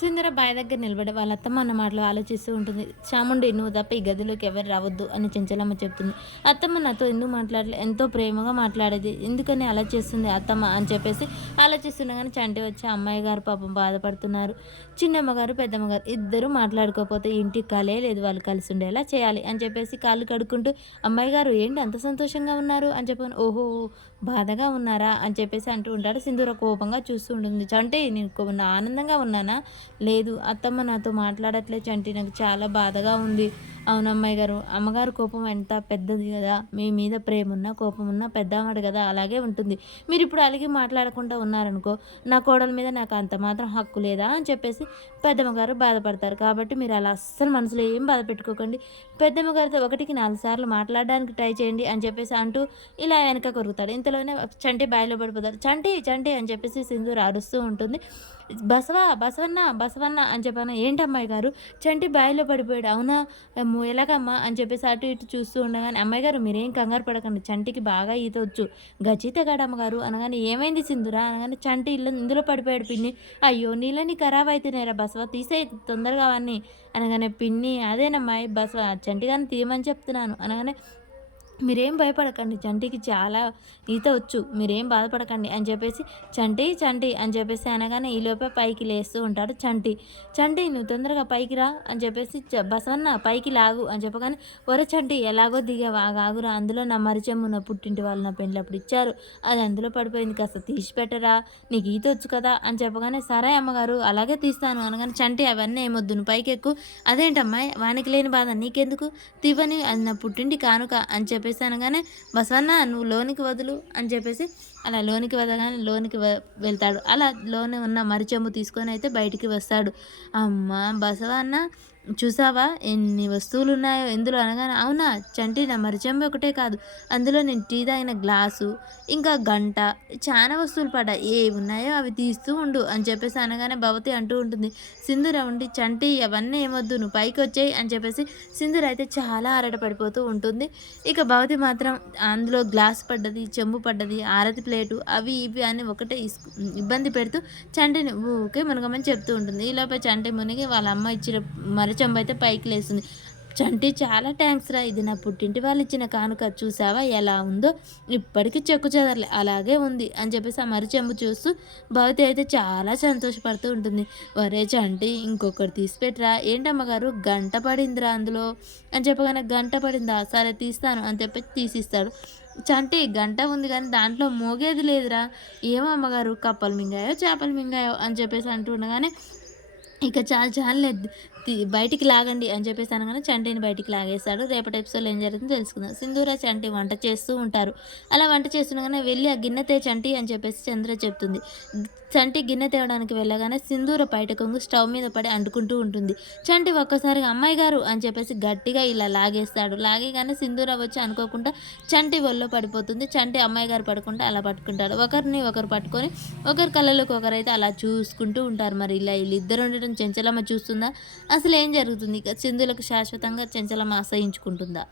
సుందర bye దగ్గర నిలబడి వాళ్ళ అత్తమ్మ అన్న మాటలు ఆలోచిస్తూ ఉంటుంది. చాముండి నువ్వు తప్ప ఈ గదిలోకి ఎవరు రావద్దు అని చెంచలమ్మ చెప్తుంది. అత్తమ్మ నాతో ఎందుకు మాట్లాడలే? ఎంతో ప్రేమగా మాట్లాడేది. ఎందుకని అలా చేస్తుంది అత్తమ్మ? అని చెప్పేసి ఆలోచిస్తుండగానే చంటి వచ్చి అమ్మాయి గారు పాపం బాధపడుతున్నారు. చిన్నమ్మగారు పెద్దమ్మగారు ఇద్దరు మాట్లాడుకోకపోతే ఇంటికి కలే లేదు. వాళ్ళు కలిసి ఉండేలా చేయాలి అని చెప్పేసి కాళ్ళు కడుక్కుంటూ అమ్మాయి గారు ఏంటి అంత సంతోషంగా ఉన్నారు? అని చెప్పాను ఓహో బాధగా ఉన్నారా? అని చెప్పేసి అంటూ ఉంటాడు. సింధూర కోపంగా చూస్తూ ఉంటుంది. చంటే నేను ఆనందంగా ఉన్నానా? లేదు అత్తమ్మ నాతో మాట్లాడట్లే చంటి నాకు చాలా బాధగా ఉంది. అవునమ్మాయి గారు అమ్మగారు కోపం ఎంత పెద్దది కదా? మీ మీద ప్రేమ ఉన్న కోపం ఉన్న పెద్దవాడు కదా? అలాగే ఉంటుంది. మీరు ఇప్పుడు అలిగి మాట్లాడకుండా ఉన్నారనుకో నా కోడల మీద నాకు అంత మాత్రం హక్కు లేదా అని చెప్పేసి పెద్దమ్మగారు బాధపడతారు. కాబట్టి మీరు అలా అస్సలు మనసులో ఏం బాధ పెట్టుకోకండి. పెద్దమ్మ గారితో ఒకటికి నాలుగు సార్లు మాట్లాడడానికి ట్రై చేయండి అని చెప్పేసి అంటూ ఇలా వెనక కొరుకుతాడు. ఇంతలోనే చంటి బాయిలో పడిపోతారు చంటి చంటి అని చెప్పేసి సింధూర్ అరుస్తూ ఉంటుంది. బసవ బసవన్న బసవన్న అని చెప్పాను. ఏంటమ్మాయి గారు? చంటి బాయిలో పడిపోయాడు. అవునా? నువ్వు ఎలాగమ్మా అని చెప్పేసి అటు ఇటు చూస్తూ ఉండగానే అమ్మాయి గారు మీరేం కంగారు పడకండి చంటికి బాగా ఈత వచ్చు. గచ్చితగాడమ్మ గారు అనగానే ఏమైంది సింధురా? అనగానే చంటి ఇల్లు ఇందులో పడిపోయాడు పిన్ని. అయ్యో నీళ్ళని ఖరాబ్ అవుతున్నాయిరా బసవ తీసే తొందరగా అవన్నీ. అనగానే పిన్ని అదేనమ్మాయి బసవ చంటి కానీ తీయమని చెప్తున్నాను. అనగానే మీరేం భయపడకండి చంటికి చాలా ఈత వచ్చు మీరేం బాధపడకండి అని చెప్పేసి చంటి చంటి అని చెప్పేసి అనగానే ఈలోపే పైకి లేస్తూ ఉంటాడు చంటి. చంటి నువ్వు తొందరగా పైకి రా అని చెప్పేసి బసవన్న పైకి లాగు అని చెప్పగానే ఒరే చంటి ఎలాగో దిగావా ఆగురా అందులో నా మరిచెమ్ము నా పుట్టింటి వాళ్ళు నా పెళ్ళప్పుడు ఇచ్చారు. అది అందులో పడిపోయింది కాస్త తీసి పెట్టరా నీకు ఈత వచ్చు కదా అని చెప్పగానే సరే అమ్మగారు అలాగే తీస్తాను అనగానే చంటి అవన్నీ ఏమొద్దు నువ్వు పైకి ఎక్కువ అదేంటమ్మా వానికి లేని బాధ నీకెందుకు? తివని అది నా పుట్టింటి కానుక అని చెప్పేసి చెప్పేసి అనగానే బసవన్న నువ్వు లోనికి వదులు అని చెప్పేసి అలా లోనికి వదగానే లోనికి వెళ్తాడు. అలా లోని ఉన్న మరిచెంబు తీసుకొని అయితే బయటికి వస్తాడు. అమ్మ బసవన్న చూసావా? ఎన్ని వస్తువులు ఉన్నాయో ఎందులో అనగానే అవునా? చంటి నా మరిచెంబు ఒకటే కాదు. అందులో నేను టీ తాగిన గ్లాసు ఇంకా గంట చాలా వస్తువులు పడ్డా. ఏ ఉన్నాయో అవి తీస్తూ ఉండు అని చెప్పేసి అనగానే భవతి అంటూ ఉంటుంది. సింధుర ఉండి చంటి అవన్నీ ఏమొద్దు నువ్వు పైకి వచ్చాయి అని చెప్పేసి సింధుర అయితే చాలా ఆరట పడిపోతూ ఉంటుంది. ఇక భవతి మాత్రం అందులో గ్లాస్ పడ్డది చెంబు పడ్డది ఆరతి ప్లేటు అవి ఇవి అని ఒకటే ఇబ్బంది పెడుతూ చంటిని ఊకే మునగమని చెప్తూ ఉంటుంది. ఈలోపే చంటి మునిగి వాళ్ళ అమ్మ ఇచ్చిన మరచెంబు అయితే పైకి లేస్తుంది. చంటి చాలా థ్యాంక్స్ రా. ఇది నా పుట్టింటి వాళ్ళు ఇచ్చిన కానుక. చూసావా? ఎలా ఉందో? ఇప్పటికీ చెక్కు చెదరలే. అలాగే ఉంది అని చెప్పేసి ఆ మరిచెంబు చూస్తూ భవతి అయితే చాలా సంతోషపడుతూ ఉంటుంది. వరే చంటి ఇంకొకటి తీసిపెట్టరా. ఏంటమ్మగారు గంట పడిందిరా అందులో? అని చెప్పగానే గంట పడిందా? సరే తీస్తాను అని చెప్పి తీసిస్తాడు. చంటి గంట ఉంది కానీ దాంట్లో మోగేది లేదురా. ఏమో అమ్మగారు? కప్పలు మింగాయో చేపలు మింగాయో అని చెప్పేసి అంటుండగానే ఇక చాలా చాలా బయటికి లాగండి అని చెప్పేసి అనగానే చంటిని బయటికి లాగేస్తాడు రేపటి ఎపిసోడ్లో ఏం జరుగుతుందో తెలుసుకుందాం. సింధూర చంటి వంట చేస్తూ ఉంటారు. అలా వంట చేస్తుండగానే వెళ్ళి ఆ గిన్నె తే చంటి అని చెప్పేసి చంద్ర చెప్తుంది. చంటి గిన్నె తేవడానికి వెళ్ళగానే సింధూర బయట కొంగు స్టవ్ మీద పడి అంటుకుంటూ ఉంటుంది. చంటి ఒక్కసారిగా అమ్మాయి గారు అని చెప్పేసి గట్టిగా ఇలా లాగేస్తాడు. లాగేగానే సింధూర వచ్చి అనుకోకుండా చంటి ఒళ్ళో పడిపోతుంది. చంటి అమ్మాయి గారు పడకుండా అలా పట్టుకుంటాడు. ఒకరిని ఒకరు పట్టుకొని ఒకరి కళ్ళలోకి ఒకరైతే అలా చూసుకుంటూ ఉంటారు. మరి ఇలా వీళ్ళిద్దరు ఉండటం చెంచలమ్మ చూస్తుందా? అసలు ఏం జరుగుతుంది? ఇక చందులకు శాశ్వతంగా చెంచలం ఆశ్రయించుకుంటుందా?